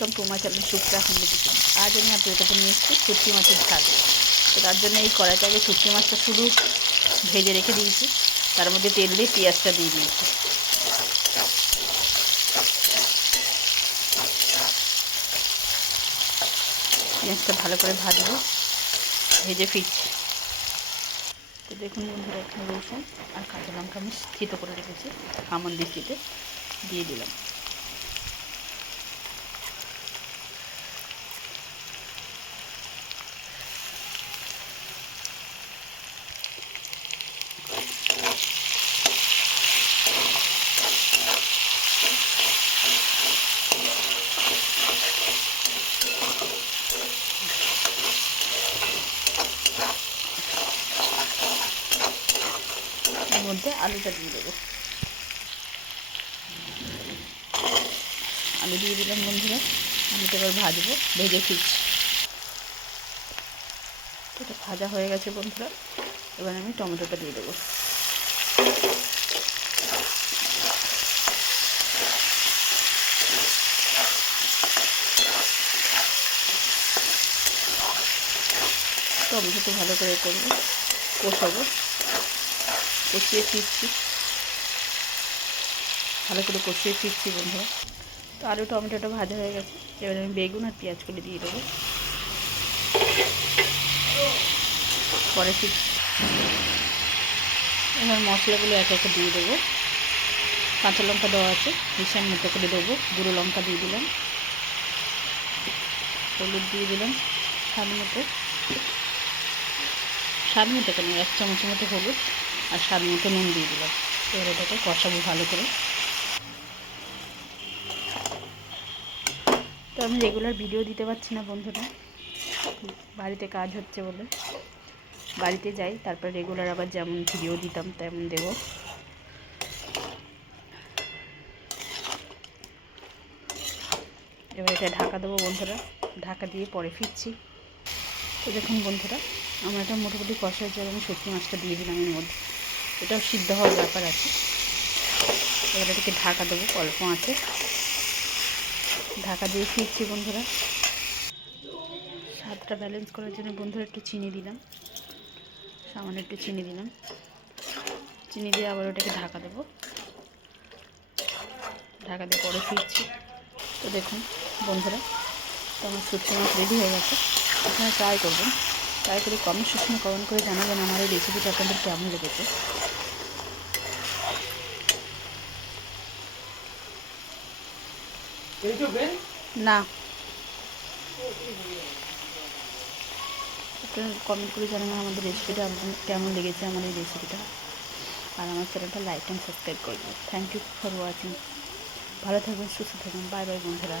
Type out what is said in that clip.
কম 2 মাছ আলু শুক্তো এখন দেখেছি। আজ আমি আপনাদের কাছে নিয়ে এসেছি শুটকি মাছের ঝাল। তো তার জন্য এই কড়াইতে আগে শুটকি মাছটা শুধু ভেজে রেখে দিয়েছি, তার মধ্যে তেল দিয়ে পেঁয়াজটা দিয়ে দিয়েছি। পেঁয়াজটা ভালো করে ভাজবো, ভেজে ফিরছি। তো দেখুন বন্ধুরা, এখানে রসুন আর কাঁচা লঙ্কা আমি স্থিত করে রেখেছি, আমন দিস্তিতে দিয়ে দিলাম। এর মধ্যে আলুটা দিয়ে দেবো। আলু দিয়ে দিলাম বন্ধুরা, আলুটা এবার ভাজবো, ভেজে ফিরছি। এটা ভাজা হয়ে গেছে বন্ধুরা, এবার আমি টমেটোটা দিয়ে দেবো। টমেটোটা ভালো করে করবো, কষাবো, কষিয়ে ফিরছি, ভালো করে কষিয়ে ফিরছি বন্ধুরা। তো আলু টমেটোটা ভাজা হয়ে গেছে, এবার আমি বেগুন আর পেঁয়াজগুলো দিয়ে দেবো, পরে ফিরছি। এবার মশলাগুলো এক একে দিয়ে দেবো। কাঁচা লঙ্কা দেওয়া আছে, হিসাব মতো করে দেবো। গুঁড়ো লঙ্কা দিয়ে দিলাম, হলুদ দিয়ে দিলাম স্বাদ মতো, কেন 1 চামচের মতো হলুদ আর স্বাদ মতো নুন দিয়ে দিলাম। এবার এটাকে কষাবো ভালো করে। তো আমি রেগুলার ভিডিও দিতে পারছি না বন্ধুরা, বাড়িতে কাজ হচ্ছে বলে। বাড়িতে যাই, তারপর রেগুলার আবার যেমন ভিডিও দিতাম তেমন দেবো। এবার এটা ঢাকা দেবো বন্ধুরা, ঢাকা দিয়ে পরে ফিরছি। তো দেখুন বন্ধুরা, আমার এটা মোটামুটি কষা হয়েছে, আমি শুটকি মাছটা দিয়ে দিলাম এর মধ্যে। এটাও সিদ্ধ হওয়ার ব্যাপার আছে। এবার এটাকে ঢাকা দেবো অল্প আঁচে, ঢাকা দিয়ে ফিরছি বন্ধুরা। স্বাদটা ব্যালেন্স করার জন্য বন্ধুরা একটু চিনি দিলাম, সামান্য একটু চিনি দিলাম। চিনি দিয়ে আবার ওটাকে ঢাকা দেবো, ঢাকা দিয়ে পরে ফিরছি। তো দেখুন বন্ধুরা, তো আমার শুটকি মাছ রেডি হয়ে গেছে। আপনারা ট্রাই করবেন, ট্রাই করে কমেন্ট সেকশনে কমেন্ট করে জানাবেন আমার এই রেসিপিটা আপনাদের কেমন লেগেছে। না, আপনারা কমেন্ট করে জানাবেন আমাদের রেসিপিটা আপনাদের কেমন লেগেছে, আমার এই রেসিপিটা। আর আমার চ্যানেলটা লাইক অ্যান্ড সাবস্ক্রাইব করবেন। Thank you for watching. ভালো থাকবেন, সুস্থ থাকবেন। বাই বাই বন্ধুরা।